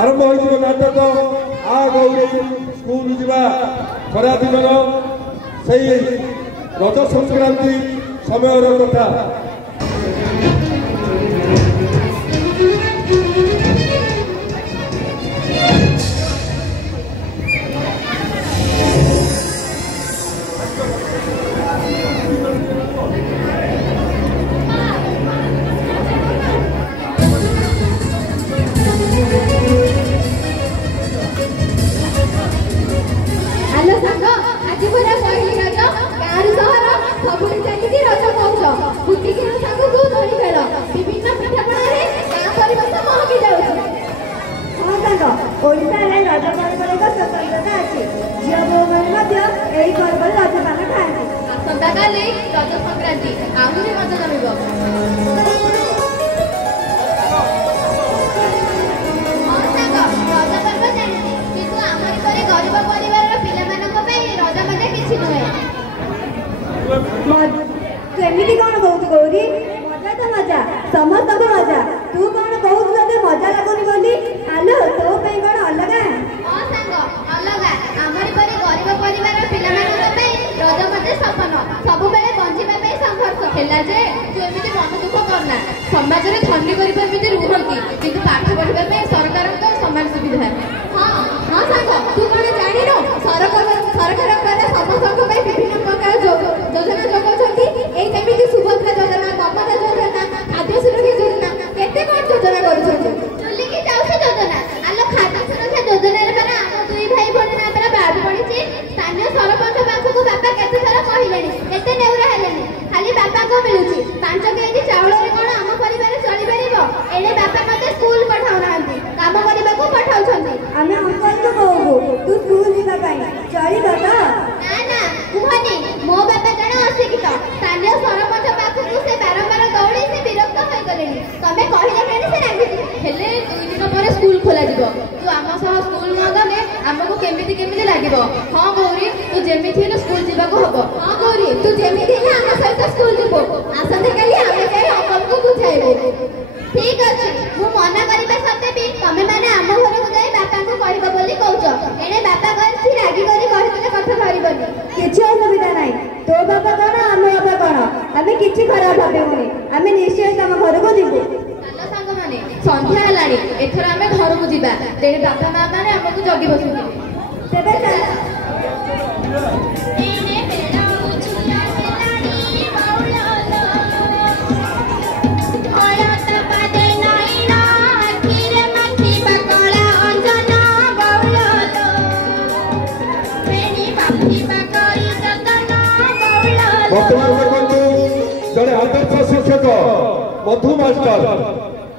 आरंभ हो नाटक आ गौरी स्कूल जीवा खरा दिन से रज संक्रांति समय कथा एमती कौन कहू गौरी मजा तो मजा समस्त को मजा तू कौन कहू ते मजा लगुनि बोली आलो तो पे कौन अलग हां संग अलग हमर परे गरीब परिवार पिला मानक पे रज मते सपन सब बेले बंजीबा पे संघर्ष खेला जे तू एमती मन दुख करना समाज रे धनी गरीब एमती रुहंती किंतु पाठ पढ़िबा पे सरकार तो समान सुविधा हां हां संग तू कौन जानि न सरकार करे समस्त पे विभिन्न प्रकार योजना लगौछंती एई एमती सुभद्रा योजना ममता योजना खाद्य सुरक्षा योजना केते कोन योजना करूछंती चुल्ली की जाउछ योजना आलो खाद्य सुरक्षा योजना रे परा हम दुई भाई भोले ना परा बाबू पड़ीची स्थानीय सरपंच पाखु को बापा केते सारा कहिलेनी केते नेउरा हेलेनी खाली बापा को मिलुची 5 केजी चावल रे कोन हम परिवार चली परिबो एले बापा मते स्कूल पठाउ नांती काम करबा को पठाउछंती हमें अंकल को कहू तू स्कूल जीवा पाई चली तो ना ना कुहनी मो बापा जने अशिक्षित स्थानीय सरपंच पाखु को से बारंबार दौड़ी से विरक्त होई गलेनी तमे कहिला केनी से रागी हेले 2 दिन पर स्कूल खोला दिबो तू आम सह स्कूल न गले हमको केमिति लागिबो हां गौरी तू जेमिति हेले स्कूल जीवा को हबो हां गौरी तू जेमिति हेले हम सहित स्कूल जीवो आसंते काली हम जाई अंकल को बुझाइबो ठीक अछि मु मना करिबा सते भी तमे माने आम घर को जाई बापा को कहबो बोली कहउछ एने बापा कहछि रागी करी कहले कथा धरिबनी किछि असुविधा नाही तो बापा कोन हम बापा कोन हमें किछि खराब भाबेउनी हमें निश्चय तम घर को जीवो चलो संग माने संध्या हलानी एथरा हमें घर को जीबा तेरे बापा मां माने हमको जगी बसुनी तेबे चल वर्तमान देखु जड़े आदर्श शिक्षक मधु मास्टर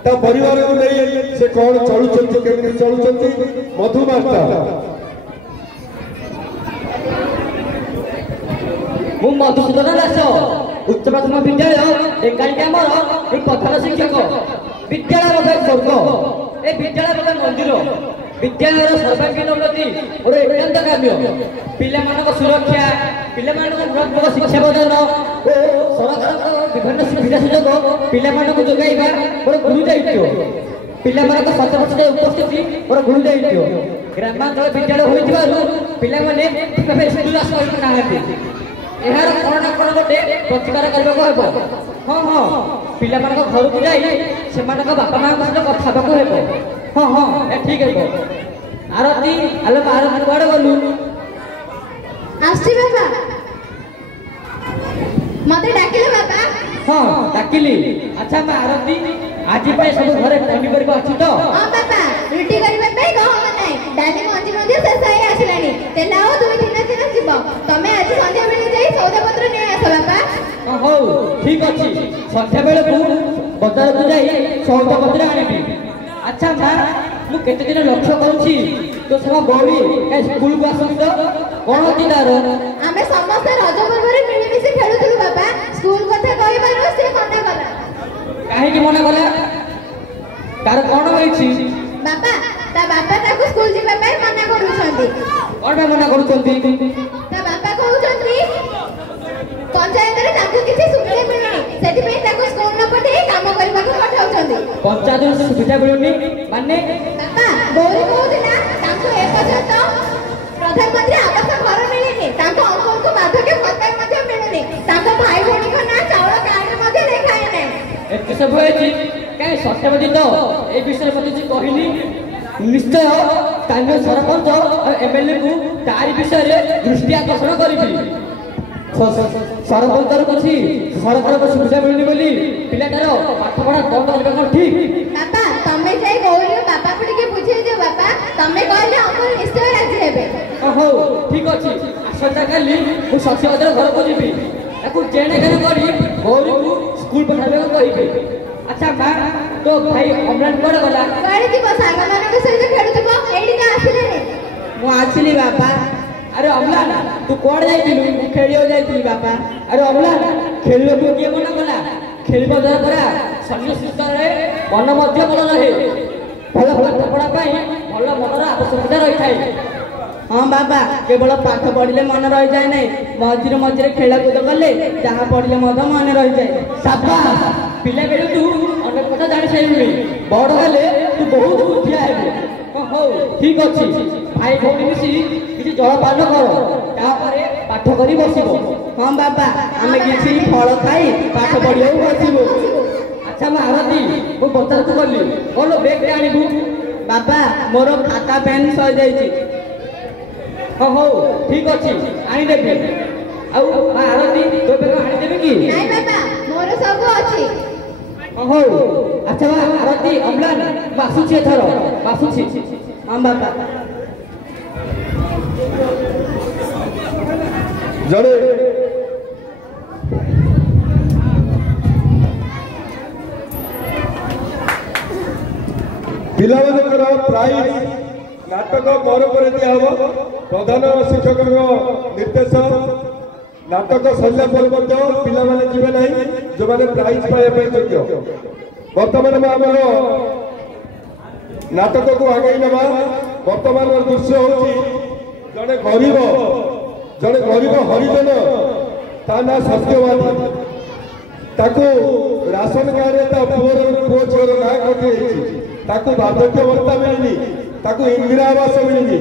ता परिवार को नहीं से कौन चलुचंती केमि चलुचंती मधु मास्टर मु मधुसूदन दास उच्च प्राथमिक विद्यालय एकाई ग्रामर एक प्रधान शिक्षक विद्यालय मध्ये स्वर्ग ए विद्यालय मध्ये मंदिर विद्यालय सर्वांगीन उन्नति और एकांत काम्य पिला मानक सुरक्षा पिला मानक गुणात्मक शिक्षा प्रदान और सरकार विभिन्न सुविधा सुजोग पिला मानक जोगाइबा और गुरु दायित्व पिला मानक सतपक्षे उपस्थिति और गुरु दायित्व ग्रामांचल विद्यालय होइतिबारु पिला माने ठीक स्कूल आस करि नाहंती एहार कोन ना कोन गोटे प्रतिकार करबा को हेबो हां हां पिला मानक घर को जाई से मानक बापा मां सहित कथा बाको हेबो हां हां ए ठीक हेबो आरती आलो आरती कोड गलु आस्ती बाबा मते डाकिले बाबा हां डाकिली अच्छा मैं आरती आज पे सब घरे पनी परिबा अछि तो हां बाबा रुटी करबा पे गहम नै डाली मंजी मंजी से सही आसिलानी तेलाओ 2-3 दिन जीव तमे आज संध्या बेले जाई सौदा पत्र नै आस बाबा हो ठीक अछि संध्या बेले को बाजार को जाई सौदा पत्र आनिबी अच्छा मां मु केते दिन लक्ष्य करूची तो सब गौरी ए स्कूल को आसु तो कोन दिनार हमें समस्त रज पर्व रे मिली मिसी खेलुथु बाबा स्कूल कथा कहिबारो से मना कला काहे की मना कला तार कोन होईची बाबा ता बाबा ताको स्कूल जीवा पे मना करूछंती कोन मना करूछंती ता बाबा कहउछंती पंचायत रे ताको किछि सुविधा मिलनी सेति पे ताको स्कूल न पठे काम करबा को पठाउछंती पंचायत रे सुविधा मिलनी माने बाबा ଗୌରୀ କହୁଥିଲା ତାଙ୍କୁ ଏପର୍ଯ୍ୟନ୍ତ ପ୍ରଧାନମନ୍ତ୍ରୀ ଆବାସ ଘର ମିଳିନି, ତାଙ୍କ ଅଙ୍କଲଙ୍କୁ ବାର୍ଦ୍ଧକ୍ୟ ଭତ୍ତା ମଧ୍ୟ ମିଳୁନି, ତାଙ୍କ ଭାଇ ଭଉଣୀଙ୍କ ନାଁ ଚାଉଳ କାର୍ଡରେ ମଧ୍ୟ ଲେଖା ନାହିଁ। ଏତେ ସବୁ ହେଇଛି କାହିଁ ସତ୍ୟବତୀ ତ এই ବିଷୟରେ ମୋତେ କିଛି କହିନି। ନିଶ୍ଚୟ ସ୍ଥାନୀୟ ସରପଞ୍ଚ ଆଉ ଏମଏଲଏକୁ ତାରି ବିଷୟରେ ଦୃଷ୍ଟି ଆକର୍ଷଣ କରିବି। ସରପଞ୍ଚର କିଛି ସରକାରଙ୍କ ସୁବିଧା ମିଳୁନି ବୋଲି ପିଲାଟାର ପାଠପଢ଼ା ବନ୍ଦ କରିବା କ'ଣ ଠିକ୍? ବାପା ତମେ ଯାଇ ଗୌରୀର ବାପାକୁ ଟିକେ ବୁଝେଇ ଦିଅ ବାପା, ତମେ କହିଲେ ଅଙ୍କଲ ନିଶ୍ଚୟ ରାଜି ହେବେ। ହଉ ଠିକ୍ ଅଛି, ଆସନ୍ତାକାଲି ମୁଁ ସତ୍ୟବତୀର ଘରକୁ ଯିବି, ତାକୁ ଚେଣ କରି ଗୌରୀକୁ ସ୍କୁଲ ପଠାଇବାକୁ କହିବି। ଆଚ୍ଛା ମା, ତୋ ଭାଇ ଅମ୍ଳାନ କୁଆଡ଼େ ଗଲା? କୁଆଡ଼େ ଯିବ, ସାଙ୍ଗମାନଙ୍କ ସହିତ ଖେଳୁଥିବ, ଏଇଠି ତ ଆସିଲେନି। ମୁଁ ଆସିଲି ବାପା। ଆରେ ଅମ୍ଳାନ ତୁ କୁଆଡ଼େ ଯାଇଥିଲୁ? ମୁଁ ଖେଳିବାକୁ ଯାଇଥିଲି ବାପା। ଆରେ ଅମ୍ଳାନ ଖେଳିବାକୁ କିଏ ମନା କଲା? ଖେଳିବା ଦ୍ୱାରା ଶରୀର ସୁସ୍ଥ ରହେ, ମନ ମଧ୍ୟ ଭଲ ରହେ, ଭଲ ପାଠପଢ଼ା ପାଇଁ ଭଲ ମନର ଆବଶ୍ୟକତା ରହିଥାଏ। ହଁ ବାପା, କେବଳ ପାଠ ପଢିଲେ ମନେ ରହିଯାଏ ନାହିଁ, ମଝିରେ ମଝିରେ ଖେଳକୁଦ କଲେ ଯାହା ପଢିଲେ ମଧ୍ୟ ମନେ ରହିଯାଏ। ସାବାସ୍, ପିଲାବେଳୁ ତୁ ଅନେକ କଥା ଜାଣି ସାରିଲୁଣି, ବଡ଼ ହେଲେ ତୁ ବହୁତ ବୁଦ୍ଧିଆ ହେବୁ। ହଉ ଠିକ୍ ଅଛି, ଭାଇ ଭଉଣୀ ମିଶି କିଛି ଜଳପାନ କର, ତାପରେ ପାଠ କରି ବସିବ। ହଁ ବାପା, ଆମେ କିଛି ଫଳ ଖାଇ ପାଠ ପଢିବାକୁ ବସିବୁ। ଆଚ୍ଛା ମା ଆରତୀ, ମୁଁ ବଜାରକୁ ଗଲି, ଭଲ ବେଗରେ ଆଣିବୁ। ବାପା ମୋର ଖାତା ପେନ୍ ସରିଯାଇଛି। ହଉ ଠିକ୍ ଅଛି, ଆଣିଦେବି। ଆଉ ମା ଆରତୀ ତୋ ପାଇଁ ଆଣିଦେବି କି? ନାଇଁ ବାପା, ମୋର ସବୁ ଅଛି। ହଉ ଆଚ୍ଛା ମା ଆରତୀ, ଅମ୍ଳାନ ମୁଁ ଆସୁଛି, ଏଥର ଆସୁଛି। ହଁ ବାପା। ଜଣେ ପିଲାମାନଙ୍କର ପ୍ରାଇଜ୍ ନାଟକ ମୋର ପରେ ଦିଆହବ। ପ୍ରଧାନ ଶିକ୍ଷକଙ୍କ ନିର୍ଦ୍ଦେଶ, ନାଟକ ସରିଲା ପରେ ମଧ୍ୟ ପିଲାମାନେ ଯିବେ ନାହିଁ ଯେଉଁମାନେ ପ୍ରାଇଜ୍ ପାଇବା ପାଇଁ ଯୋଗ୍ୟ। ବର୍ତ୍ତମାନ ଆମର ନାଟକକୁ ଆଗେଇ ନେବା। ବର୍ତ୍ତମାନର ଦୃଶ୍ୟ ହେଉଛି ଜଣେ ଗରିବ ହରିଜନ, ତା ନାଁ ସତ୍ୟବାଦୀ। ତାକୁ ରାସନ କାର୍ଡରେ ତା ପୁଅ ଝିଅର ନାଁ କଟିଯାଇଛି, ତାକୁ ବାର୍ଦ୍ଧକ୍ୟ ଭତ୍ତା ମିଳିନି, ତାକୁ ଇନ୍ଦିରା ଆବାସ ମିଳିନି,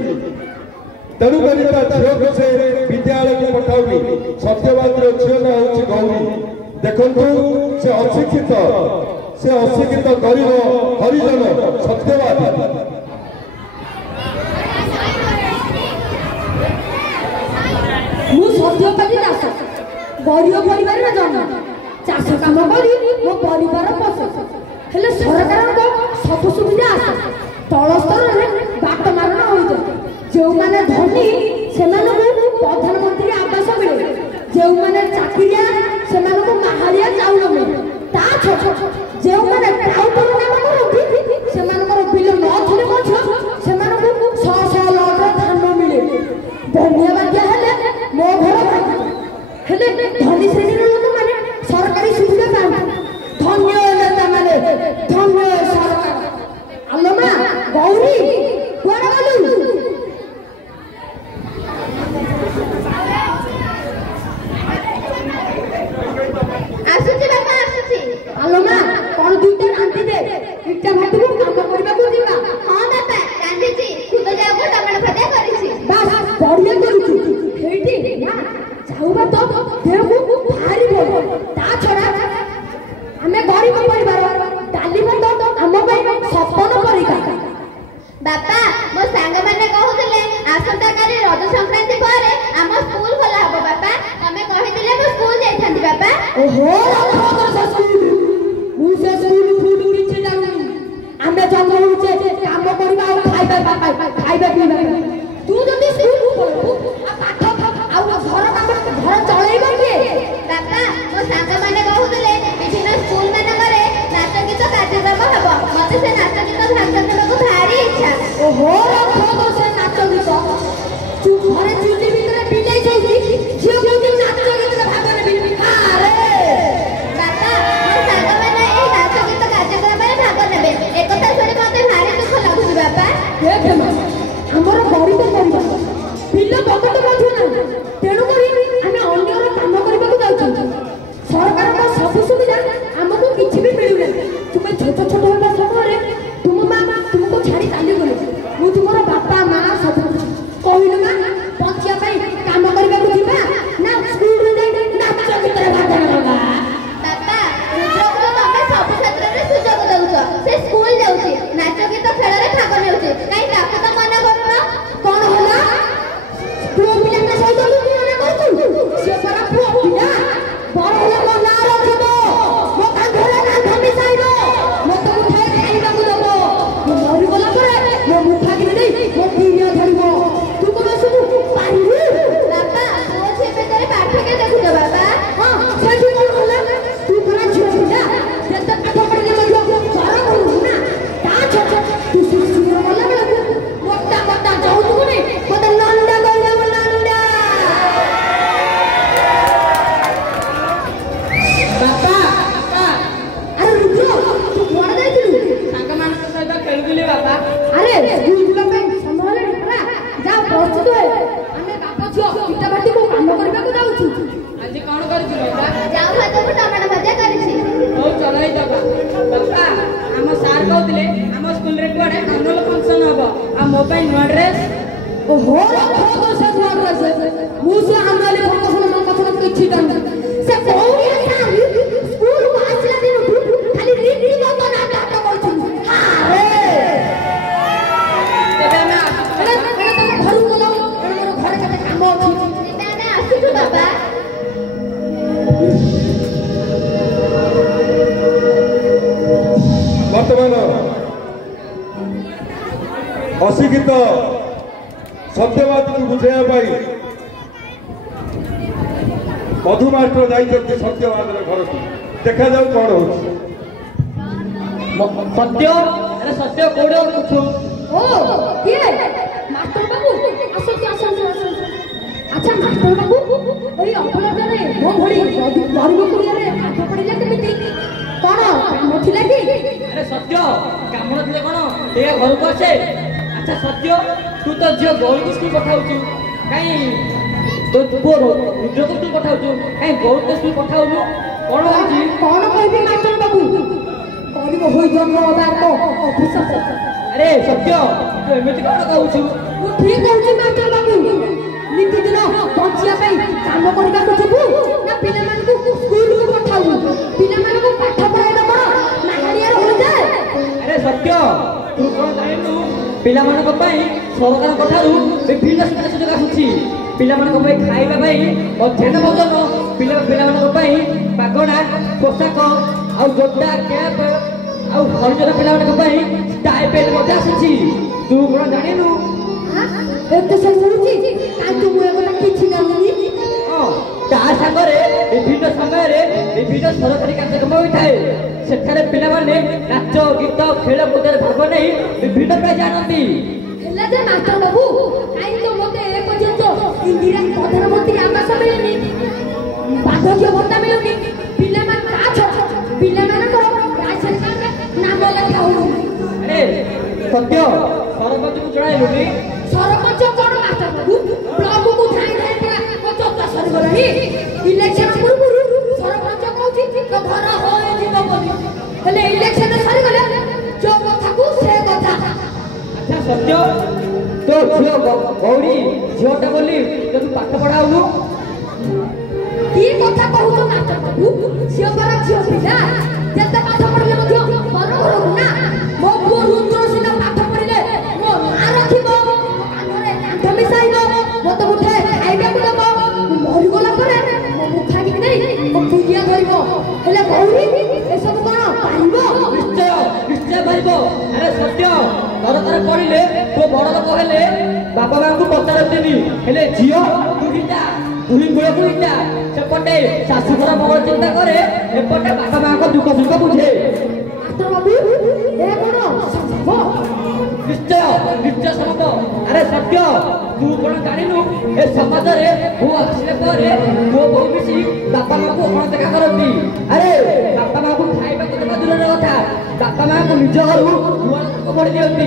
ତେଣୁକରି ତା ଝିଅକୁ ସେ ବିଦ୍ୟାଳୟକୁ ପଠାଉନି। ସତ୍ୟବାଦୀର ଝିଅ ନାଁ ହେଉଛି ଗୌରୀ। ଦେଖନ୍ତୁ, ସେ ଅଶିକ୍ଷିତ ଗରିବ ହରିଜନ ସତ୍ୟବାଦୀ। ମୁଁ ସତ୍ୟବାଦୀ ଦାସ, ଗରିବ ପରିବାରର ଜନ୍ମ, ଚାଷ କାମ କରି ମୋ ପରିବାର ପୋଷେ। ହେଲେ ସରକାରଙ୍କ ସବୁ ସୁବିଧା ଆସେ, ତଳ ସ୍ତରରେ ବାଟ ମାରଣା ହୋଇଯାଏ। ଯେଉଁମାନେ ଧନୀ ସେମାନଙ୍କୁ ପ୍ରଧାନମନ୍ତ୍ରୀ ଆବାସ ମିଳେ, ଯେଉଁମାନେ ଚାକିରିଆ ସେମାନଙ୍କୁ ମାହାଳିଆ ଚାଉଳ ମିଳେ। ତା ଛଡ଼ା ଯେଉଁମାନେ ଟାଉଟର ନାମ କରନ୍ତି ସେମାନଙ୍କର ବିଲ ନଥିଲେ ମଧ୍ୟ ସେମାନଙ୍କୁ ଶହ ଶହ ଲଟର ଧାନ ମିଳେ। ବନ୍ୟା ବାତ୍ୟା ହେଲେ ମୋ ଘର ଭାଙ୍ଗେ। ହେଲେ ଧନୀ ଶ୍ରେଣୀର ଲୋକମାନେ ସରକାରୀ ସୁବିଧା ପାଆନ୍ତି। ଧନ୍ୟ ନେତାମାନେ, ଧନ୍ୟ ସରକାର। ଆଲୋ ମା ଗୌରୀ, କୁଆଡ଼େ ଗଲୁ? ଆସୁଛି ବାପା, ଆସୁଛି। ଆଲୋ ମା, କ'ଣ ଦୁଇଟା ରାନ୍ଧି ଦେ, ଇଟା ଭାଟିକୁ କାମ କରିବାକୁ ଯିବା। ହଁ ବାପା, ରାନ୍ଧିଛି, ଖୁଦ ଯାଉକୁ ଟମାଟୋ ଭଜା କରିଛି। ବାସ୍, ବଢ଼ିଆ କରୁଛୁ। ହେଇଟି ନା ଯାଉ ବା ତ ଦେହକୁ ଭାରି ଭଲ। ତା ଛଡ଼ା ଆମେ ଗରିବ ପରିବାର, ଡାଲି ଭାତ ଆମ ପାଇଁ ସପନ ପରୀକ୍ଷା। ବାପା, ମୋ ସାଙ୍ଗମାନେ କହୁଥିଲେ ଆସନ୍ତାକାଲି ରଜ ସଂକ୍ରାନ୍ତି ପରେ ଆମ ସ୍କୁଲ ଖୋଲା ହବ। ବାପା ତମେ କହିଥିଲେ ମୁଁ ସ୍କୁଲ ଯାଇଥାନ୍ତି। ବାପା ଓହୋ, ମୁଁ ସେ ସ୍କୁଲ ଫୁଲ କିଛି ଜାଣୁନି। ଆମେ ଜନ୍ମ ହଉଛେ କାମ କରିବା ଆଉ ଖାଇବା ପିଇବା। ତୁ ଯଦି ସ୍କୁଲକୁ ପଳେଇବୁ ପାଠ ଆଉ ଘର କାମ, ଘର ଚଳେଇବ କିଏ? ବାପା, ମୋ ସାଙ୍ଗମାନେ କହୁଥିଲେ ବିଭିନ୍ନ ସ୍କୁଲ ମାନଙ୍କରେ ନାଚ ଗୀତ କାର୍ଯ୍ୟକ୍ରମ ହବ। ମତେ ସେ ନାଚ ଗୀତ ଭାଗ ନେବାକୁ ଭାରି ଇଚ୍ଛା। ଓହୋ, ସେ ନାଚ ଗୀତ ଘରେ ଚୁଲି ଭିତରେ ବିଲେଇ ଯାଉଛି, ଝିଅ କହୁଛି ନାଚ ଗୀତରେ ଭାଗ ନେବି। ବାପା, ମୋ ସାଙ୍ଗମାନେ ଏହି ନାଚ ଗୀତ କାର୍ଯ୍ୟକ୍ରମରେ ଭାଗ ନେବେ, ଏକଥା ଶୁଣି ମତେ ଭାରି ଦୁଃଖ ଲାଗୁଛି। ବାପା ଦେଖେ ମା, ଆମର ଗରିବ ପରିବାର, ବିଲ ବଗଟ ମଧ୍ୟ ନାହିଁ, ତେଣୁକରି ଆମେ ଅନ୍ୟର କାମ କରିବାକୁ ଯାଉଛନ୍ତି। ସରକାରଙ୍କ ସବୁ ସୁବିଧା ଆମକୁ କିଛି ବି ମିଳୁନାହିଁ। ତୁମେ ଛୋଟ ହେବା ସମୟରେ ତୁମ ମା ତୁମକୁ ଛାଡ଼ି ଚାଲିଗଲେ। ତୁ ସୁଶୀଳ ଗଲା ବେଳକୁ ମୋଟା ମୋଟା ଯୌତୁକ ନେଇ ମତେ ନଣ୍ଡା କରିଦେବ ନଣ୍ଡା। ବାପା ଆରେ ରୁଦ୍ର ତୁ କୁଆଡେ ଯାଇଥିଲୁ? ସାଙ୍ଗମାନଙ୍କ ସହିତ ଖେଳୁଥିଲି ବାପା। ଆରେ ସ୍କୁଲ ଯିବା ପାଇଁ ସମୟ ହେଲାଣି ପରା। ଯା ପ୍ରସ୍ତୁତ ହେ, ଆମେ ବାପ ଝିଅ ଇଟା ଭାଟିକୁ କାମ କରିବାକୁ ଯାଉଛୁ। ଆଜି କଣ କରିଛୁ ବାପା? ଯାଉ ଭାତକୁ ଟମାଟୋ ଭଜା କରିଛି। ହଉ ଚଲ ଏଇ ଦବା। ବାପା ଆମ ସାର୍ କହୁଥିଲେ ଆମ ସ୍କୁଲରେ କୁଆଡେ ଆନୁଆଲ ଫଙ୍କସନ ହବ, ଆଉ ମୋ ପାଇଁ ନୂଆ ଡ୍ରେସ୍। ଓହୋ ସେ ନୂଆ ଡ୍ରେସ୍ ମୁଁ ସେ ଆନୁଆଲି ଫଙ୍କସନ କଥା କିଛି ଜାଣିନି। ସେ କଉରିଆ ସାରି ସ୍କୁଲକୁ ଆସିଲା ଦିନଠୁ ଖାଲି ରିଡି ବନ୍ଦ ନାଟ କରୁଛୁ। ଆରେ ତେବେ ଆମେ ତମ ଘରକୁ ଗଲ, ମୋର ଘରେ କେତେ କାମ ଅଛି। ଏବେ ଆମେ ଆସୁଛୁ ବାବା। ବର୍ତ୍ତମାନ ଅଶିକ୍ଷିତ ସତ୍ୟବାଦୀକୁ ବୁଝାଇବା ପାଇଁ ମଧୁ ମାଷ୍ଟର ଯାଇଛନ୍ତି ସତ୍ୟବାଦର ଘରକୁ। ଦେଖାଯାଉ କଣ ହଉଛି। ସତ୍ୟ ଆରେ ସତ୍ୟ କୋଉଠି ଅଛୁ? ଓ କିଏ? ମାଷ୍ଟର ବାବୁ ଆସନ୍ତୁ ଆସନ୍ତୁ ଆସନ୍ତୁ। ଆଚ୍ଛା ମାଷ୍ଟର ବାବୁ, ଏଇ ଅପରାଧରେ ମୋ ଭଳି ଗରିବ କୁଡ଼ିଆରେ ପାଠ ପଢିଲେ କେମିତି? କଣ କାମ ଥିଲା କି? ଆରେ ସତ୍ୟ କାମ ନଥିଲେ କଣ ଟିକେ ଘରକୁ ଆସେ। ଆଚ୍ଛା ସତ୍ୟ ତୁ ତ ଝିଅ ଗୌରୀକୁ ସ୍କୁଲ ପଠାଉଛୁ, କାଇଁ ତୋ ପୁଅ ରୁଦ୍ରକୁ ସ୍କୁଲ ପଠାଉଛୁ, କାଇଁ ଗୌରୀକୁ ସ୍କୁଲ ପଠାଉନୁ? କଣ ହଉଛି? କଣ କହିବି ମାଷ୍ଟର ବାବୁ, ଗରିବ ହୋଇ ଜନ୍ମ ହବା ଏକ ଅଭିଶାପ। ଆରେ ସତ୍ୟ ତୁ ଏମିତି କଣ କହୁଛୁ? ମୁଁ ଠିକ କହୁଛି ମାଷ୍ଟର ବାବୁ। ନିତିଦିନ ବଞ୍ଚିବା ପାଇଁ କାମ କରିବାକୁ ଯିବୁ ନା ପିଲାମାନଙ୍କୁ ସ୍କୁଲକୁ ପଠାଉ? ପିଲାମାନଙ୍କୁ ପାଠ ପଢ଼ାଇବା କଣ ମାହାଳିଆର ହୋଇଯାଏ? ଆରେ ସତ୍ୟ ତୁ କଣ ଜାଣିନୁ ପିଲାମାନଙ୍କ ପାଇଁ ସରକାରଙ୍କ ଠାରୁ ବିଭିନ୍ନ ସୁବିଧା ସୁଯୋଗ ଆସୁଛି। ପିଲାମାନଙ୍କ ପାଇଁ ଖାଇବା ପାଇଁ ମଧ୍ୟାହ୍ନ ଭୋଜନ, ପିଲାମାନଙ୍କ ପାଇଁ ମାଗଣା ପୋଷାକ, ଆଉ ଜୋତା କ୍ୟାପ୍, ଆଉ ହରିଜନ ପିଲାମାନଙ୍କ ପାଇଁ ଷ୍ଟାଇପେଣ୍ଡ ମଧ୍ୟ ଆସୁଛି। ତୁ କଣ ଜାଣିନୁ? ଏତେ ସବୁ ହଉଛି କାହିଁକି ମୁଁ ଏଗୁଡ଼ା କିଛି ଜାଣିନି? ହଁ ତା ସାଙ୍ଗରେ ବିଭିନ୍ନ ସମୟରେ ବିଭିନ୍ନ ସରକାରୀ କାର୍ଯ୍ୟକ୍ରମ ହୋଇଥାଏ। ସେଠାରେ ପିଲାମାନେ ନାଚ ଗୀତ ଖେଳକୁଦରେ ଭାଗ ନେଇ ବିଭିନ୍ନ ପ୍ରାଇଜ୍ ଆଣନ୍ତି। ହେଲା ଯେ ମାଷ୍ଟର ବାବୁ, କାହିଁକି ମୋତେ ଏ ପର୍ଯ୍ୟନ୍ତ ଇନ୍ଦିରା ପ୍ରଧାନମନ୍ତ୍ରୀ ଆବାସ ମିଳୁନି, ବାର୍ଦ୍ଧକ୍ୟ ଭତ୍ତା ମିଳୁନି, ପିଲାମାନଙ୍କର ରାସନ କାର୍ଡରେ ନାମ ଲେଖା ହଉନି? ଆରେ ସତ୍ୟ ସରପଞ୍ଚକୁ ଜଣାଇଲୁନି? ସରପଞ୍ଚ କଣ ମାଷ୍ଟର ବାବୁ, ବ୍ଲକକୁ ଧାଇଁ ଧାଇଁ ପୁରା ଚର୍ଚ୍ଚା ସରିଗଲାଣି। ଇଲେକ୍ସନ ପୂର୍ବରୁ ସରପଞ୍ଚ କହୁଛି ତୋ ଘର ହୋଇଯିବ ବୋଲି, ହେଲେ ଇଲେକ୍ସନ ସରିଗଲେ ଯୋଉ କଥାକୁ ସେ କଥା। ଆଚ୍ଛା ସତ୍ୟ ତୋ ଝିଅ ଗୌରୀ ଝିଅଟା ବୋଲି ତୁ ପାଠ ପଢାଉନୁ? କି କଥା କହୁଛ ମାଷ୍ଟର ବାବୁ? ଝିଅ ପରା ଝିଅ ପିଲା, ଯେତେ ପାଠ ପଢିଲେ ମଧ୍ୟ ବର ଘରକୁ ନା। ମୋ ପୁଅ ରୁଦ୍ର ସିନା ପାଠ ପଢିଲେ ମୋ ନାଁ ରଖିବ, କାନରେ କାନ୍ଧ ମିଶାଇବ, ମତେ ମୁଠେ ଖାଇବାକୁ ଦବ, ମରିଗଲା ପରେ ମୋ ମୁଖାକି ନେଇ ମୋ ପୂଜା କରିବ। ହେଲେ ଗୌରୀ ଏସବୁ କଣ ପାରିବ? ନିଶ୍ଚୟ ନିଶ୍ଚୟ ପାରିବ। ଆରେ ସତ୍ୟ ଦରକାର ପଡ଼ିଲେ ତୋ ବଡ ଲୋକ ହେଲେ ବାପା ମାଙ୍କୁ ପଚାରନ୍ତିନି, ହେଲେ ଝିଅ ଦୁହିତା ଦୁଇ ମୂଳକୁ ଇଟା। ସେପଟେ ଶାଶୁଘର ମଙ୍ଗଳ ଚିନ୍ତା କରେ, ଏପଟେ ବାପା ମାଙ୍କ ଦୁଃଖ ସୁଖ ବୁଝେ। ମାଷ୍ଟର ବାବୁ ଏ କଣ ସମ୍ଭବ? ନିଶ୍ଚୟ ନିଶ୍ଚୟ ସମ୍ଭବ। ଆରେ ସତ୍ୟ ତୁ କଣ ଜାଣିନୁ ଏ ସମାଜରେ ମୁଁ ଆସିଲା ପରେ ମୋ ବୋଉ ମିଶି ବାପା ମାଙ୍କୁ ଅଣଦେଖା କରନ୍ତି। ଆରେ ବାପା ମାଙ୍କୁ ଖାଇବାକୁ ଦେବା ଦୂରର କଥା, ବାପା ମାଙ୍କୁ ନିଜ ଘରୁ ନୂଆ ଲୋକ ଭରି ଦିଅନ୍ତି।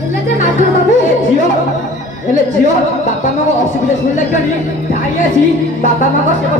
ହେଲେ ଯେ ମାଷ୍ଟର ବାବୁ ହେଲେ ଝିଅ ବାପା ମାଙ୍କ ଅସୁବିଧା ଶୁଣିଲା କ୍ଷଣି ଧାଇଁ ଆସି ବାପା ମାଙ୍କ ସେବା